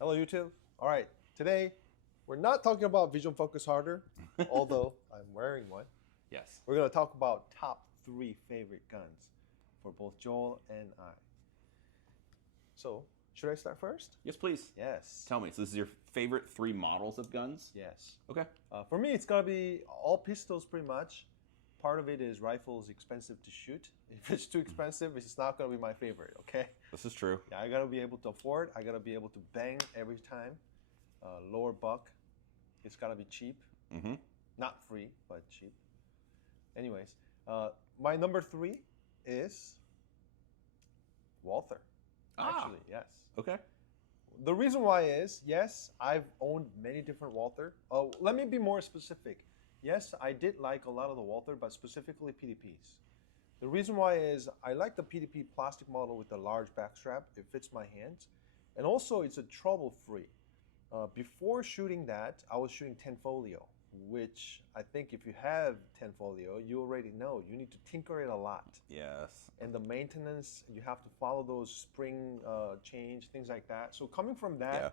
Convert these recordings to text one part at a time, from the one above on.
Hello, YouTube. All right, today we're not talking about Vision Focus Harder, although I'm wearing one. Yes. We're going to talk about top 3 favorite guns for both Joel and I. So, should I start first? Yes, please. Yes. Tell me. So this is your favorite 3 models of guns? Yes. Okay. For me, it's going to be all pistols pretty much. Part of it is rifles expensive to shoot. If it's too expensive, it's not going to be my favorite, okay? This is true. Yeah, I got to be able to afford. I got to be able to bang every time. Lower buck. It's got to be cheap. Mm-hmm. Not free, but cheap. Anyways, my number 3 is Walther. Actually, yes. Okay. The reason why is, yes, I've owned many different Walther. Let me be more specific. Yes, I did like a lot of the Walther, but specifically PDPs. The reason why is I like the PDP plastic model with the large backstrap. It fits my hands. And also, it's a trouble-free. Before shooting that, I was shooting 10 folio, which I think if you have 10 folio, you already know you need to tinker it a lot. Yes. And the maintenance, you have to follow those spring change, things like that. So coming from that, Yeah.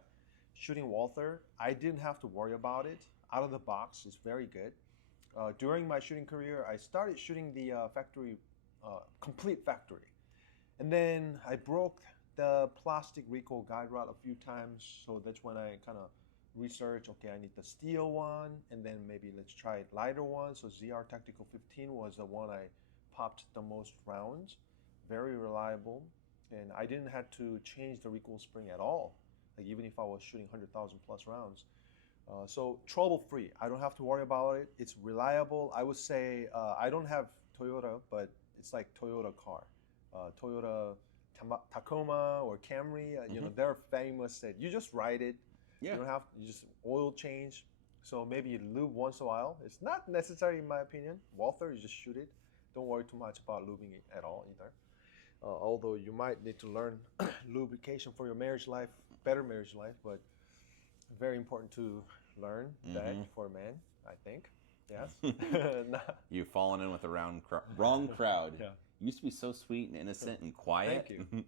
shooting Walther, I didn't have to worry about it. Out of the box, it's very good. During my shooting career, I started shooting the factory, complete factory. And then I broke the plastic recoil guide rod a few times. So that's when I kind of researched, okay, I need the steel one, and then maybe let's try lighter one. So ZR Tactical 15 was the one I popped the most rounds. Very reliable. And I didn't have to change the recoil spring at all. Like even if I was shooting 100,000 plus rounds. So trouble-free. I don't have to worry about it. It's reliable. I would say I don't have Toyota, but it's like Toyota car. Toyota Tacoma or Camry, you know, they're famous that you just ride it. Yeah. You don't have you just oil change. So maybe you lube once in a while. It's not necessary in my opinion. Walther, you just shoot it. Don't worry too much about lubing it at all either. Although you might need to learn lubrication for your marriage life, better marriage life, but very important to learn that for a man, I think. Yes. You've fallen in with the wrong crowd. Yeah. You used to be so sweet and innocent and quiet. Thank you.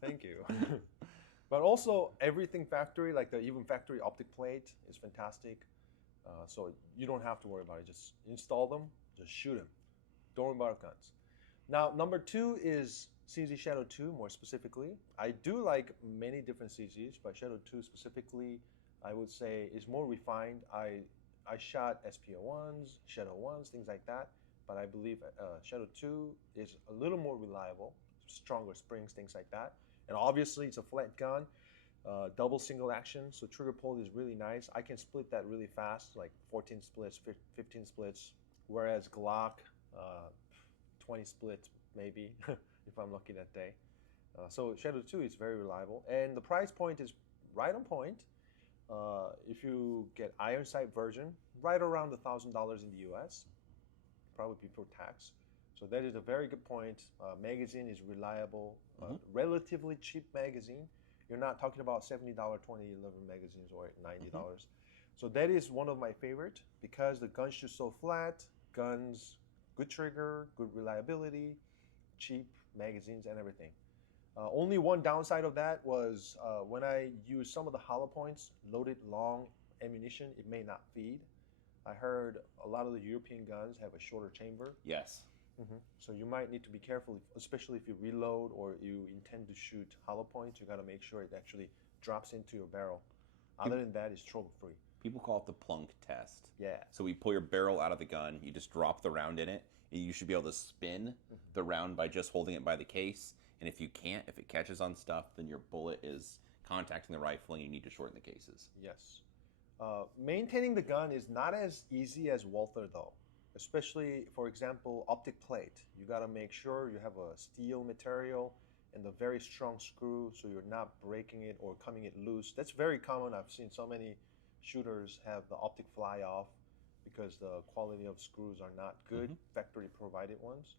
Thank you. But also everything factory, like the even factory optic plate is fantastic. So you don't have to worry about it. Just install them, just shoot them. Don't worry about guns. Now, number 2 is CZ Shadow 2, more specifically. I do like many different CZs, but Shadow 2 specifically, I would say is more refined. I shot SPO1s, Shadow 1s, things like that, but I believe Shadow 2 is a little more reliable, stronger springs, things like that. And obviously, it's a flat gun, double single action, so trigger pull is really nice. I can split that really fast, like 14 splits, 15 splits, whereas Glock, 20 splits maybe, if I'm lucky that day. So Shadow 2 is very reliable, and the price point is right on point. If you get iron sight version, right around $1,000 in the US, probably before tax. So that is a very good point. Magazine is reliable, relatively cheap magazine. You're not talking about $70 2011 magazines or $90. So that is one of my favorite because the gun shoots so flat, guns, good trigger, good reliability, cheap magazines and everything. Only one downside of that was when I use some of the hollow points, loaded long ammunition, it may not feed. I heard a lot of the European guns have a shorter chamber. Yes. So you might need to be careful, especially if you reload or you intend to shoot hollow points. You got to make sure it actually drops into your barrel. Other than that, it's trouble-free. People call it the plunk test. Yeah. So we pull your barrel out of the gun, you just drop the round in it, and you should be able to spin the round by just holding it by the case. And if you can't, if it catches on stuff, then your bullet is contacting the rifle and you need to shorten the cases. Yes. Maintaining the gun is not as easy as Walther though. Especially, for example, optic plate. You got to make sure you have a steel material and a very strong screw so you're not breaking it or coming it loose. That's very common. I've seen so many shooters have the optic fly off because the quality of screws are not good, factory provided ones.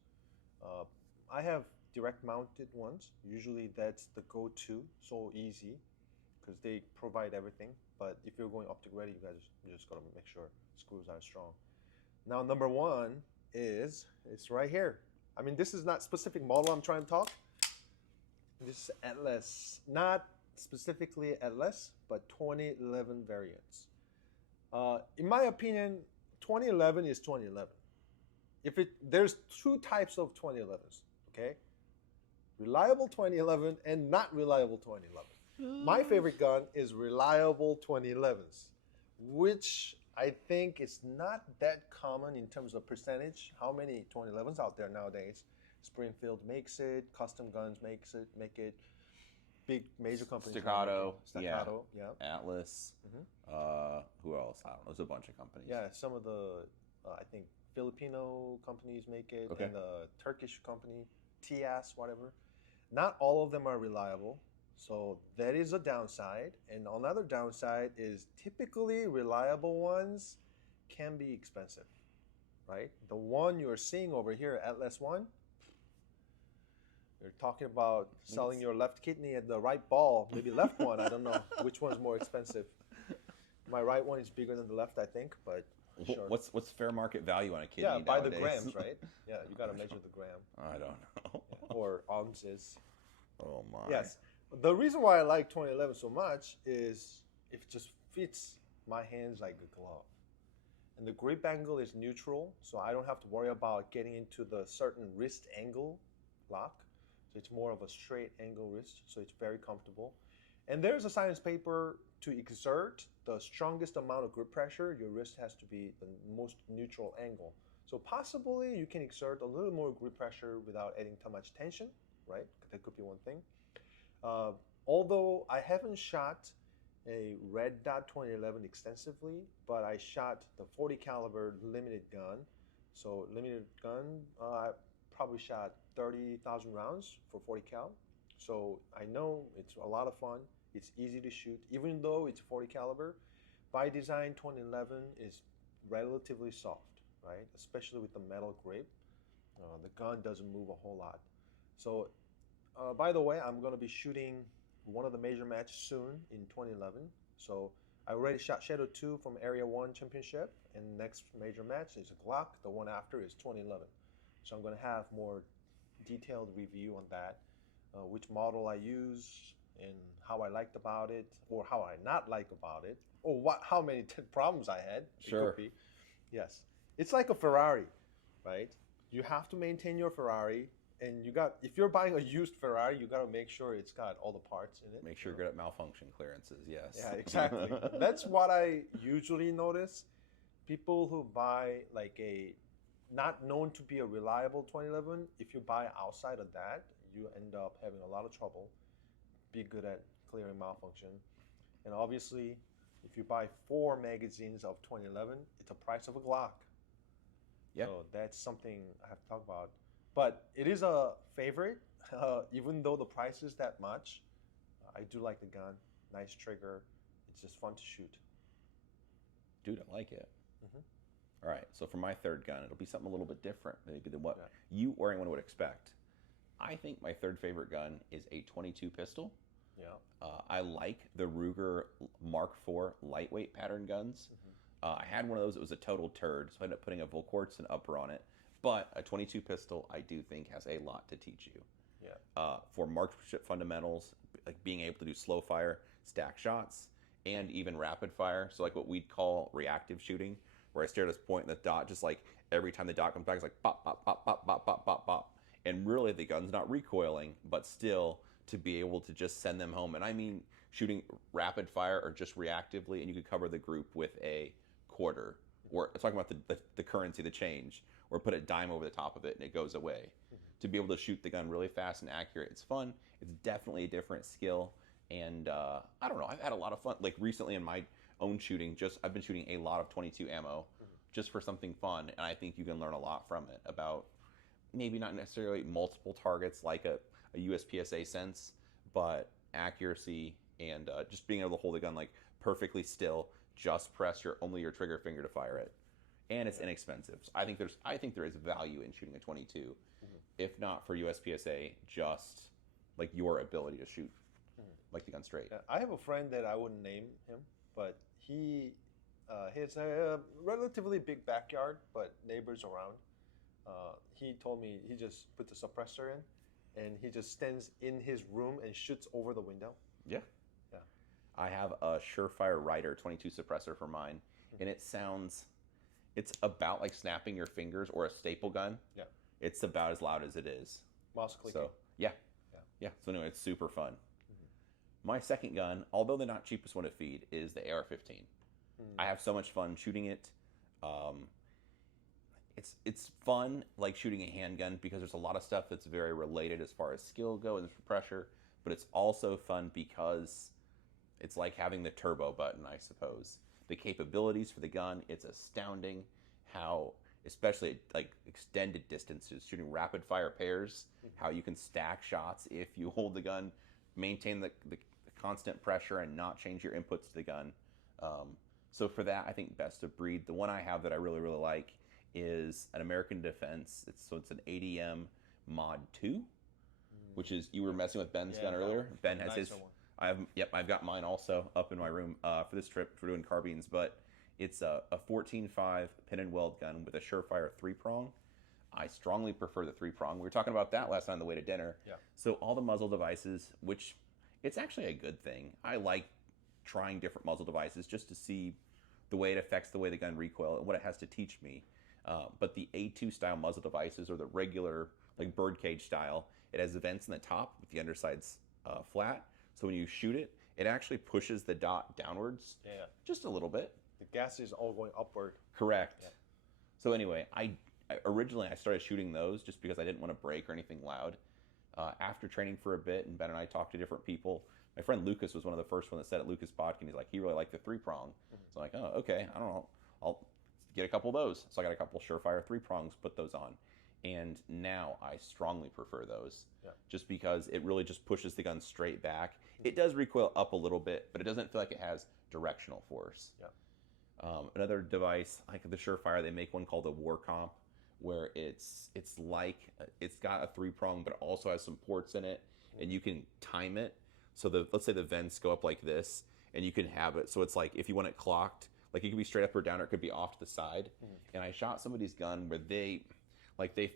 I have direct mounted ones. Usually that's the go-to, so easy because they provide everything. But if you're going optic ready, you just gotta make sure screws are strong. Now, number 1 is, it's right here. I mean, this is not specific model I'm trying to talk. This is Atlas, not specifically Atlas, but 2011 variants. In my opinion, 2011 is 2011. There's two types of 2011s, okay? Reliable 2011 and not reliable 2011. My favorite gun is reliable 2011s, which I think is not that common in terms of percentage. How many 2011s out there nowadays? Springfield makes it, Custom Guns make it, big major companies. Staccato, yeah. Atlas. Who else? I don't know. There's a bunch of companies. Yeah, some of the I think Filipino companies make it, and the Turkish company, TS, whatever. Not all of them are reliable, so that is a downside. And another downside is typically reliable ones can be expensive, right? The one you're seeing over here, Atlas One, you're talking about selling your left kidney at the right ball, maybe left one. I don't know which one's more expensive. My right one is bigger than the left, I think, but sure. What's fair market value on a kidney nowadays? By the grams, right? Yeah, you got to measure the gram. I don't know. Or ounces. Oh my. Yes. The reason why I like 2011 so much is it just fits my hands like a glove. And the grip angle is neutral, so I don't have to worry about getting into the certain wrist angle lock. So it's more of a straight angle wrist, so it's very comfortable. And there's a science paper to exert the strongest amount of grip pressure, your wrist has to be the most neutral angle. So possibly you can exert a little more grip pressure without adding too much tension, right? That could be one thing. Although I haven't shot a red dot 2011 extensively, but I shot the 40 caliber limited gun. So limited gun, I probably shot 30,000 rounds for 40 cal. So I know it's a lot of fun. It's easy to shoot, even though it's 40 caliber. By design, 2011 is relatively soft, right? Especially with the metal grip. The gun doesn't move a whole lot. So, by the way, I'm going to be shooting one of the major matches soon in 2011. So I already shot Shadow 2 from Area 1 Championship, and next major match is a Glock. The one after is 2011. So I'm going to have more detailed review on that, which model I use, and how I liked about it, or how I not like about it, or how many problems I had. Sure. It could be. Yes. It's like a Ferrari, right? You have to maintain your Ferrari, and if you're buying a used Ferrari, you got to make sure it's got all the parts in it. Make sure you're good at malfunction clearances, yes. Yeah, exactly. That's what I usually notice. People who buy like a not known to be a reliable 2011, if you buy outside of that, you end up having a lot of trouble. Be good at clearing malfunction. And obviously, if you buy 4 magazines of 2011, it's the price of a Glock. Yeah. So that's something I have to talk about. But it is a favorite, even though the price is that much. I do like the gun. Nice trigger. It's just fun to shoot. Dude, I like it. All right, so for my third gun, it'll be something a little bit different maybe than what you or anyone would expect. I think my third favorite gun is a 22 pistol. Yeah. I like the Ruger Mark IV lightweight pattern guns. I had one of those. It was a total turd, so I ended up putting a Volquartsen upper on it. But a 22 pistol, I do think, has a lot to teach you. Yeah. For marksmanship fundamentals, like being able to do slow fire, stack shots, and even rapid fire. So like what we'd call reactive shooting, where I stare at this point and the dot just like every time the dot comes back, it's like pop, pop, pop, pop, pop, pop, pop, pop. And really the gun's not recoiling, but still to be able to just send them home. And I mean shooting rapid fire or just reactively, and you could cover the group with a quarter. Or talking about the currency, the change, or put a dime over the top of it and it goes away. To be able to shoot the gun really fast and accurate, it's fun. It's definitely a different skill. And I don't know, I've had a lot of fun. Like recently in my own shooting, I've been shooting a lot of 22 ammo just for something fun. And I think you can learn a lot from it about maybe not necessarily multiple targets like a USPSA sense, accuracy and just being able to hold a gun like perfectly still, just press only your trigger finger to fire it, and it's inexpensive. So I think there is value in shooting a 22, if not for USPSA, just like your ability to shoot like the gun straight. Yeah, I have a friend that I wouldn't name him, but he has a relatively big backyard, but neighbors around. He told me he just put the suppressor in, and he just stands in his room and shoots over the window. Yeah. I have a Surefire Rider 22 suppressor for mine, and it's about like snapping your fingers or a staple gun. Yeah. It's about as loud as it is. Mouse clicking. So yeah. So anyway, it's super fun. My second gun, although the not cheapest one to feed, is the AR-15. I have so much fun shooting it. It's fun like shooting a handgun because there's a lot of stuff that's very related as far as skill goes and pressure, but it's also fun because it's like having the turbo button, I suppose. The capabilities for the gun, it's astounding how, especially at like extended distances, shooting rapid fire pairs, how you can stack shots if you hold the gun, maintain the constant pressure and not change your inputs to the gun. So for that, I think best of breed. The one I have that I really, really like is an American Defense. It's an ADM Mod 2, which is, you were messing with Ben's gun earlier. Ben has his. I've got mine also up in my room for this trip for doing carbines, but it's a 14.5 pin and weld gun with a Surefire 3-prong. I strongly prefer the 3-prong. We were talking about that last night on the way to dinner. Yeah. So all the muzzle devices, which it's actually a good thing. I like trying different muzzle devices just to see the way it affects the way the gun recoil and what it has to teach me. But the A2 style muzzle devices, or the regular like birdcage style, it has the vents in the top with the undersides flat. So when you shoot it, it actually pushes the dot downwards. Yeah. Just a little bit. The gas is all going upward. Correct. Yeah. So anyway, I originally started shooting those just because I didn't want to break or anything loud. After training for a bit, and Ben and I talked to different people, my friend Lucas was one of the first one that said at Lucas Podcast, he's like, he really liked the 3-prong. So I'm like, oh, okay, I don't know, I'll get a couple of those. So I got a couple Surefire 3-prongs, put those on. And now I strongly prefer those, just because it really just pushes the gun straight back. It does recoil up a little bit, but it doesn't feel like it has directional force. Another device, like the Surefire, they make one called a War Comp, where it's like, it's got a 3-prong, but it also has some ports in it, and you can time it. So let's say the vents go up like this, and you can have it. So it's like, if you want it clocked, like it could be straight up or down, or it could be off to the side. And I shot somebody's gun where they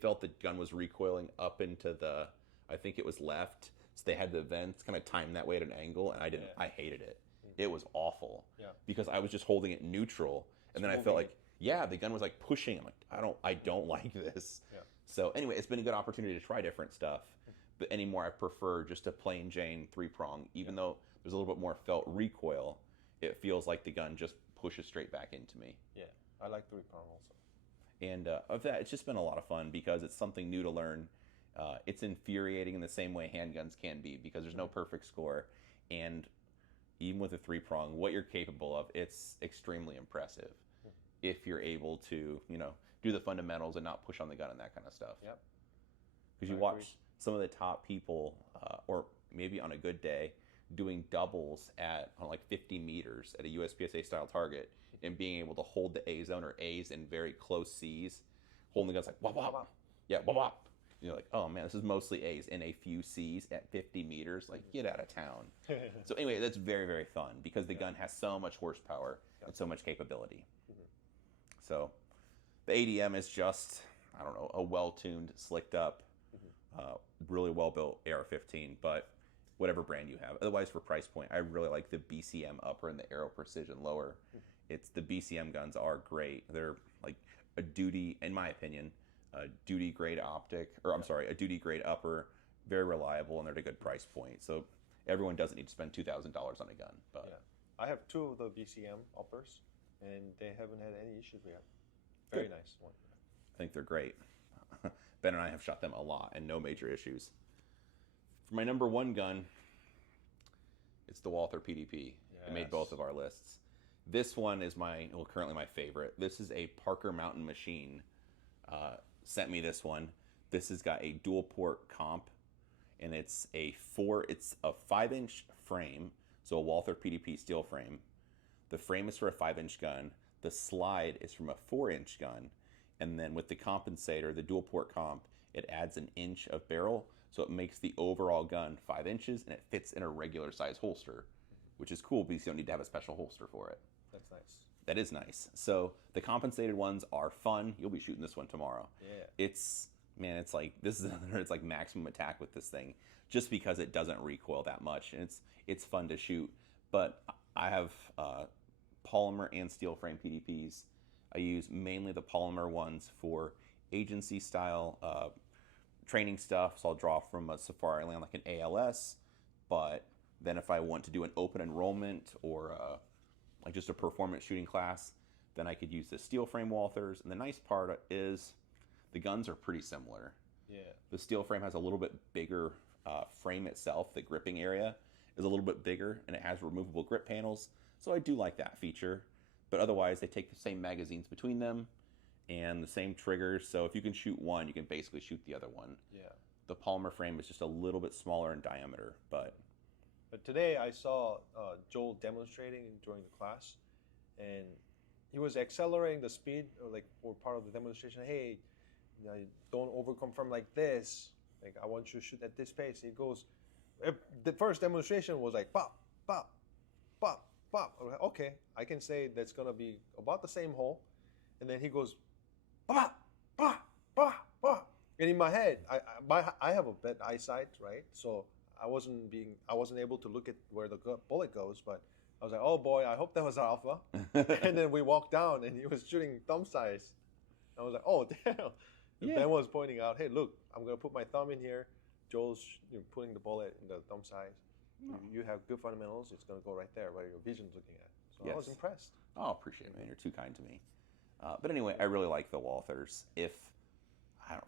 felt the gun was recoiling up into the, I think it was left. So they had the vents kind of timed that way at an angle, and I hated it. It was awful because I was just holding it neutral, and then I felt like, the gun was like pushing. I'm like, I don't like this. So anyway, it's been a good opportunity to try different stuff. But anymore, I prefer just a plain Jane 3-prong. Even though there's a little bit more felt recoil, it feels like the gun just pushes straight back into me. Yeah, I like 3-prong also. And of that, it's just been a lot of fun because it's something new to learn. It's infuriating in the same way handguns can be, because there's no perfect score. And even with a 3-prong, what you're capable of, it's extremely impressive if you're able to, do the fundamentals and not push on the gun and that kind of stuff. Because you watch some of the top people, or maybe on a good day, doing doubles on like 50 meters at a USPSA style target, and being able to hold the A zone or A's in very close C's, holding the guns like wop wop, wop wop. You're like, oh man, this is mostly A's in a few C's at 50 meters. Like, get out of town. So anyway, that's very, very fun because the gun has so much horsepower and so much capability. So the ADM is just, I don't know, a well-tuned, slicked up, really well-built AR-15, but whatever brand you have. Otherwise, for price point, I really like the BCM upper and the Aero Precision lower. The BCM guns are great. They're like a duty, in my opinion, a duty grade a duty grade upper, very reliable, and they're at a good price point. So everyone doesn't need to spend $2,000 on a gun. But I have 2 of the BCM uppers, and they haven't had any issues yet. Very nice one. I think they're great. Ben and I have shot them a lot and no major issues. For my number 1 gun, it's the Walther PDP. It made both of our lists. This one is currently my favorite. This is a Parker Mountain Machine. Sent me this one. This has got a dual port comp, and it's a 5-inch frame, so a Walther PDP steel frame. The frame is for a 5-inch gun. The slide is from a 4-inch gun, and then with the compensator, the dual port comp, it adds an inch of barrel, so it makes the overall gun 5 inches, and it fits in a regular size holster, which is cool because you don't need to have a special holster for it. That's nice. That is nice. So the compensated ones are fun. You'll be shooting this one tomorrow. It's like, it's like maximum attack with this thing, just because it doesn't recoil that much, and it's fun to shoot. But I have polymer and steel frame PDPs. I use mainly the polymer ones for agency style training stuff. So I'll draw from a Safari land like an ALS. But then if I want to do an open enrollment or like just a performance shooting class, then I could use the steel frame Walthers. And the nice part is the guns are pretty similar. Yeah. The steel frame has a little bit bigger frame itself. The gripping area is a little bit bigger, and it has removable grip panels. So I do like that feature. But otherwise, they take the same magazines between them and the same triggers. So if you can shoot one, you can basically shoot the other one. Yeah. The polymer frame is just a little bit smaller in diameter, but today I saw Joel demonstrating during the class, and he was accelerating the speed, or like for part of the demonstration. Hey, you know, don't overconfirm like this. Like I want you to shoot at this pace. It goes. The first demonstration was like pop, pop, pop, pop. I'm like, okay, I can say that's gonna be about the same hole, and then he goes, pop, pop, pop, pop. And in my head, I have a bad eyesight, right? So I wasn't able to look at where the bullet goes, but I was like, oh boy, I hope that was alpha. And then we walked down, and he was shooting thumb size. I was like, oh damn. Yeah. Ben was pointing out, hey, look, I'm gonna put my thumb in here. Joel's putting the bullet in the thumb size. Oh. You have good fundamentals. It's gonna go right there where your vision's looking at. So Yes. I was impressed. Oh, appreciate it, man. You're too kind to me. But anyway, I really like the Walthers. If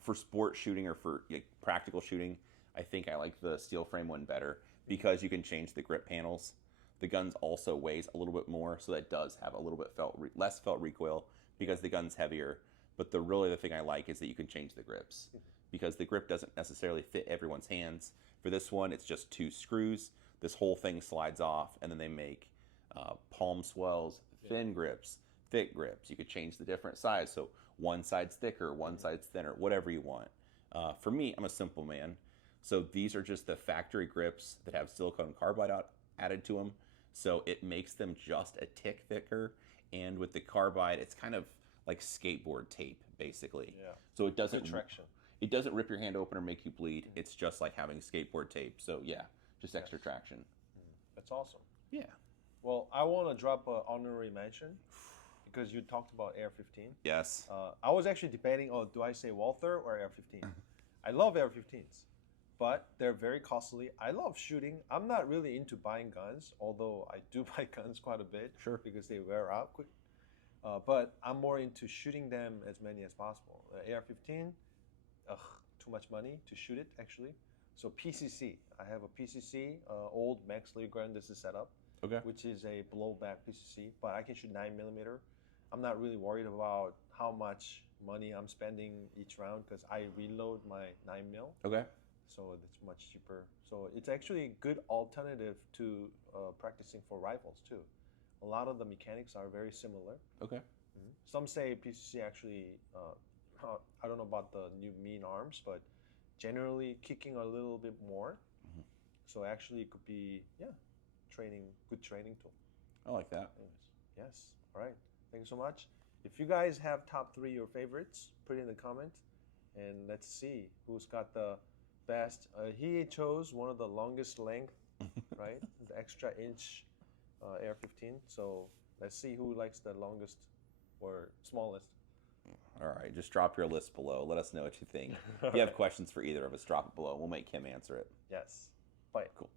for sport shooting or for practical shooting, I think I like the steel frame one better because you can change the grip panels. The guns also weighs a little bit more, so that does have a little bit less felt recoil because the gun's heavier. But the thing I like is that you can change the grips because the grip doesn't necessarily fit everyone's hands. For this one, it's just 2 screws. This whole thing slides off, and then they make palm swells, thin grips, thick grips. You could change the different size, so one side's thicker, one side's thinner, whatever you want. For me, I'm a simple man, so these are just the factory grips that have silicone carbide added to them, so it makes them just a tick thicker, and with the carbide, it's kind of like skateboard tape, basically. Yeah. So it doesn't Good traction. It doesn't rip your hand open or make you bleed. It's just like having skateboard tape. So yeah, just extra traction. That's awesome. Yeah. Well, I want to drop an honorary mention because you talked about AR-15. Yes. I was actually debating, do I say Walther or AR-15? I love AR-15s, but they're very costly. I love shooting. I'm not really into buying guns, although I do buy guns quite a bit. Sure. Because they wear out quick. But I'm more into shooting them as many as possible. AR-15, too much money to shoot it, actually. So PCC, I have a PCC, old Max Legrand, this is setup, Okay. which is a blowback PCC, but I can shoot 9mm. I'm not really worried about how much money I'm spending each round because I reload my 9mm, Okay. so it's much cheaper. So it's actually a good alternative to practicing for rifles too. A lot of the mechanics are very similar. Okay. Some say PCC actually, I don't know about the new mean arms, but generally kicking a little bit more. So actually it could be, good training tool. I like that. Anyways, yes. All right. Thank you so much. If you guys have top 3 your favorites, put it in the comment, and let's see who's got the best. He chose one of the longest length, right? The extra inch AR-15. So let's see who likes the longest or smallest. All right. Just drop your list below. Let us know what you think. If you have questions for either of us, drop it below. We'll make Kim answer it. Yes. Bye. Cool.